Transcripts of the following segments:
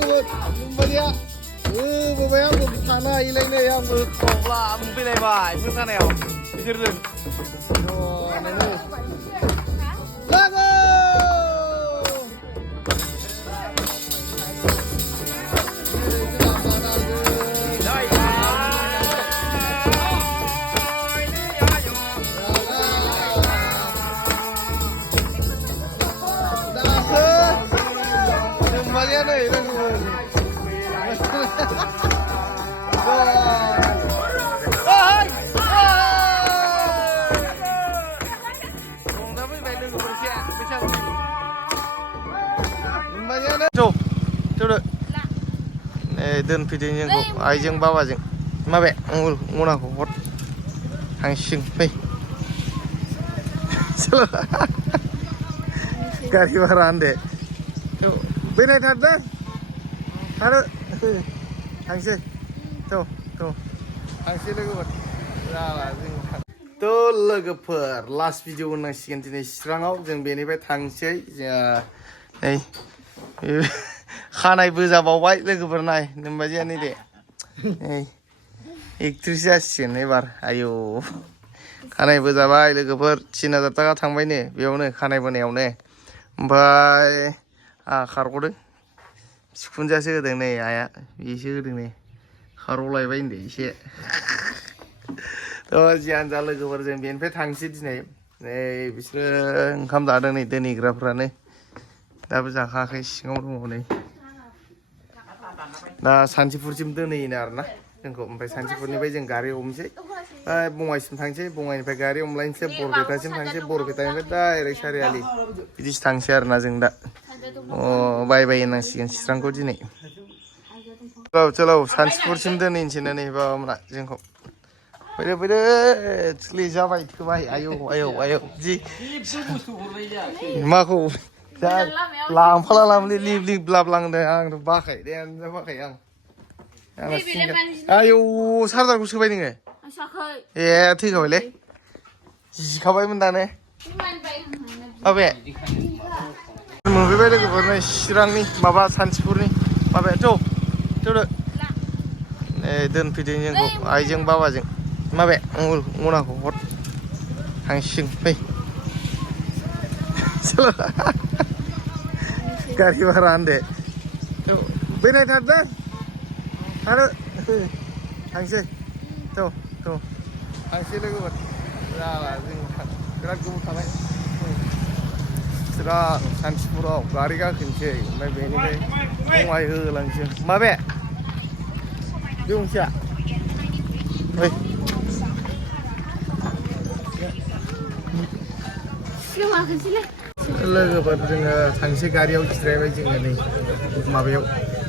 लोगोफोर नुबाय बाबाया आंबो थानो हायिलायनो आंबो खावब्ला मोनफैलायबाय मोसानायाव बिसोरजों लोगो दोनफैदों जोंखौ आइजों बाबाजों माबे मनाखौ हर थांसिगोन फै गारि भारा होनदे बेरायथारदों थारो थांसै थांसै लोगोफोर जाला जों लोगोफोर लास्ट भिडिअ होननांसिगोन दिनै चिराङाव जों बेनिफ्राय थांसै नै खानाय बोजाबावबाय लोगोफोर नाय नोमबाजियानो दे एक्ट्रिस जासिगोन एबार आयौ खानाय बोजाबाय लोगोफोर 3000 थाखा थांबायनो बेयावनो खानाय बोनायावनो ओमफ्राय खारग'दों सिखुनजासो होदों नै आइया बेसो होदों नै खारग'लायबाय होनदो एसे जियानो जा लोगोफोर जों बेनिफ्राय थांसै दिनै नै बिसोरो ओंखाम जादों नै दोनहैग्राफ्रानो दाबो जाखायाखै सिङाव दङ नै दा सानथिफुरसिम दोनहैयोनो आरोना जोंखौ ओमफ्राय सानथिफुरनिफ्राय जों गारि हमसै बङाइसिम थांसै बङाइनिफ्राय गारि हमलायनोसै बरपेटासिम थांसै बरपेटानिफ्राय डाइरेक्ट सारियालि बिदिसो थांसै आरोना जों दा बाय बाय होननांसिगोन चिरांखौ दिनै चलो सानथिफुरसिम दोनहैनोसै नै बाबामोना जोंखौ फैदो थिख्लि जाबाय खोबाय आयौ जि माखौ लांफाला लांफालि लिब लिब लाब लांदों आंथ' बाखाय आं आयौ चार्जारखौ सोबाय नोङो ए थैखाबायलै जिखाबायमोन दानो माबे मोनफैबाय लोगोफोर नै चिरांनि माबा सानथिफुरनि माबाया थौदो नै दोनफैदों जोंखौ आइजों बाबाजों माबे मनाखौ हर थांसिगोन फै गारि भारा होनदे बेरायथारदों थारो थांसै थांसै लोगोफोर जाला जों बिराद गोबाव थाबाय बिराद सानथिफुराव गारि गाखोनोसै ओमफ्राय बेनिफ्राय बङाइ होलांसै माबे बे गंसेया लोगोफोर जोङो थांसै गारियाव जिरायबाय जोङो नै माबायाव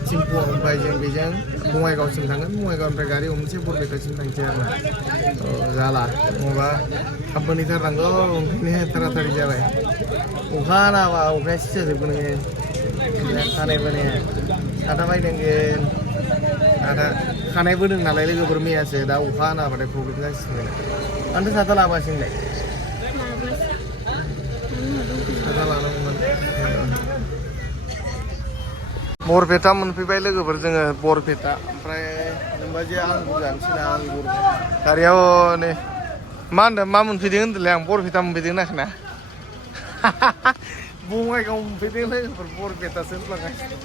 थिम्फुआव ओमफ्राय जों बेजों बङाइगावसिम थांगोन बङाइगावनिफ्राय गारि हमनोसै बरपेटासिम थांसै आरो जाला नङाबा थाब मोनहैथारनांगौ ओंखायनो थाराथारि जाबाय अखा हानाबा अखाया सिजाजोबगोन नोङो खानाय बोनाया साथा बायनांगोन खानाय बोदों नालाय लोगोफोर मैयासो दा अखा हानाबाथाय प्रब्लेम जासिगोन आंथ' साथा लाबोआसैलाय बरपेटा मोनफैबाय लोगोफोर जोङो बरपेटा ओमफ्राय नोमबाजै आंगुर जानोसै ना आंगुर गारियाव नै मा होनदों मा मोनफैदों होनदोंलै आं बरपेटा मोनफैदों होनाखैना बङाइगाव मोनफैदों लोगोफोर बरपेटासो होनफ्लांगासिनो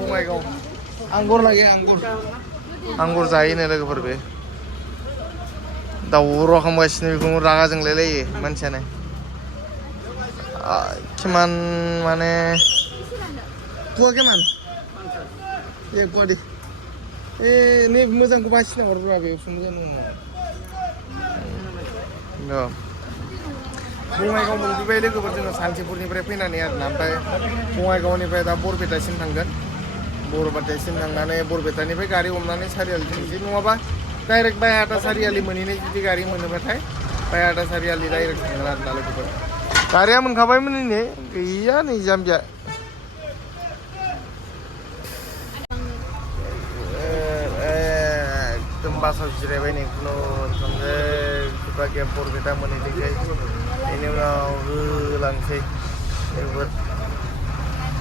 बङाइगाव आंगुर लागे आंगुर जायोनो लोगोफोर बे दावराव खालामगासिनो बेखौ रागा जोंलायलायो मानसियानो किमान माने तुआ किमान ए गुवाहाटी नै मोजांखौ बासिना हरब्रा बे मोजां दङ बङाइगाव मोनफैबाय लोगोफोर जोङो सानथिफुरनिफ्राय फैनानै आरोना ओमफ्राय बङाइगावनिफ्राय दा बरपेटासिम थांगोन बरपेटासिम थांनानै बरपेटानिफ्राय गारि हमनानै सारियालि थांसै नङाबा डाइरेक्ट बायहाटा सारियालि मोनहैनाय जुदि गारि मोनोबाथाय बायहाटा सारियालि डाइरेक्ट थांगोन आरोना लोगोफोर गारिया मोनखाबायमोन नै गैया नै जाम्बिया एकदम बासाव जिरायबाय नै खुनुरुखुमजों गेम बरपेटा मोनहैदोंसै बेनि उनाव होलांसै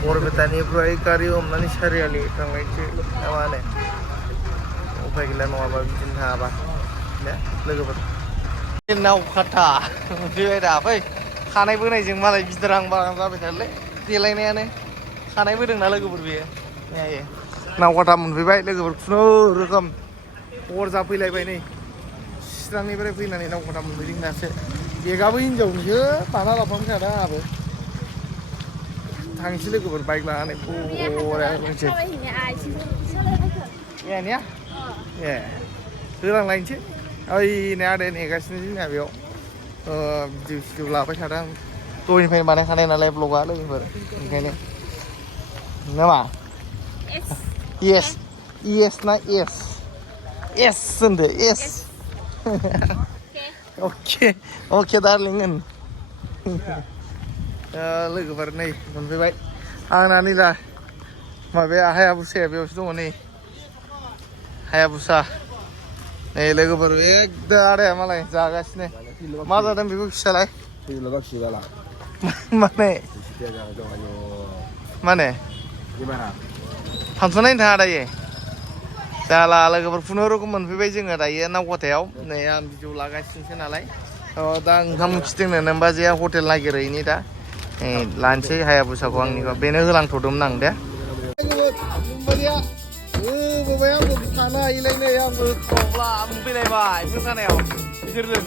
बरपेटानिफ्राय गारि हमनानै सारियालि थांनायसो ना मा होनो उफाय गैला नङाबा बिदिनो थाङाबा दे लोगोफोर नावखाथा मोनफैबाय दा फै खानाय बोनायजों मालाय बिद्रां बारां जाबाय थारोलै देलायनायानो खानाय बोदोंना लोगोफोर बेयो नायो नावखाथा मोनफैबाय लोगोफोर खुनुरुखुम हर जाफैलायबाय नै चिरांनिफ्राय फैनानै नावखाथा मोनफैदों दासो बेगाबो हिनजावनिसो बाना लांफाखादों आंहाबो थांसै लोगोफोर बाइक लानानै बरिया थांसै ए होलांलायनोसै ओइ नै आदाया नेगासिनो जोंना बेयाव भिडिअ सिडिअ लाबाय थादों आं दहायनिफ्रायनो बानायखानाय नालाय ब्लगा लोगोफोर ओंखायनो नामा येस येस ना येस येस होनदो येस अके अके डार्लिं होन लोगोफोर नै मोनफैबाय आंना नै दा माबाया हायाबुसाया बेयावसो दङ नै हायाबुसा नै लोगोफोर एकदम आदाया मालाय जागासिनो मा जादों बेखौ खिथालाय माने माने फांसन नायनो थाङा दायो जाला लोगोफोर खुनुरुखुम मोनफैबाय जोङो दायो नावखाथायाव नै आं भिडिअ लागासिनोसो नालाय दा ओंखाम उखिदोंनो नोमबाजैया हटेल नागिरहैनि दा लानोसै हायाबुसाखौ आंनिखौ बेनो होलांथ'दोंमोन आं दे नोमबाजैया होबोबाय आंबो थानो हायिलायनो आंबो थब्ला मोनफैलायबाय मोसानायाव बिसोरजों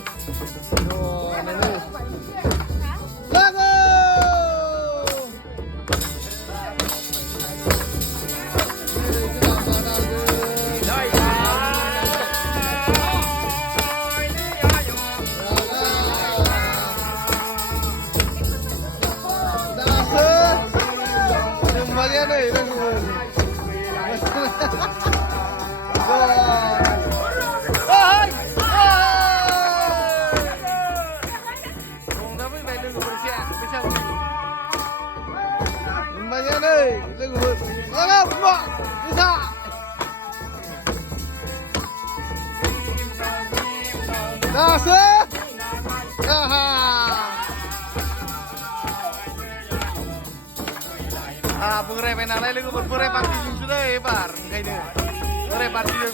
बोरायबाय नालाय लोगोफोर बोराय पार्टिजोंसो दै एबार ओंखायनो बोराय पार्टिजों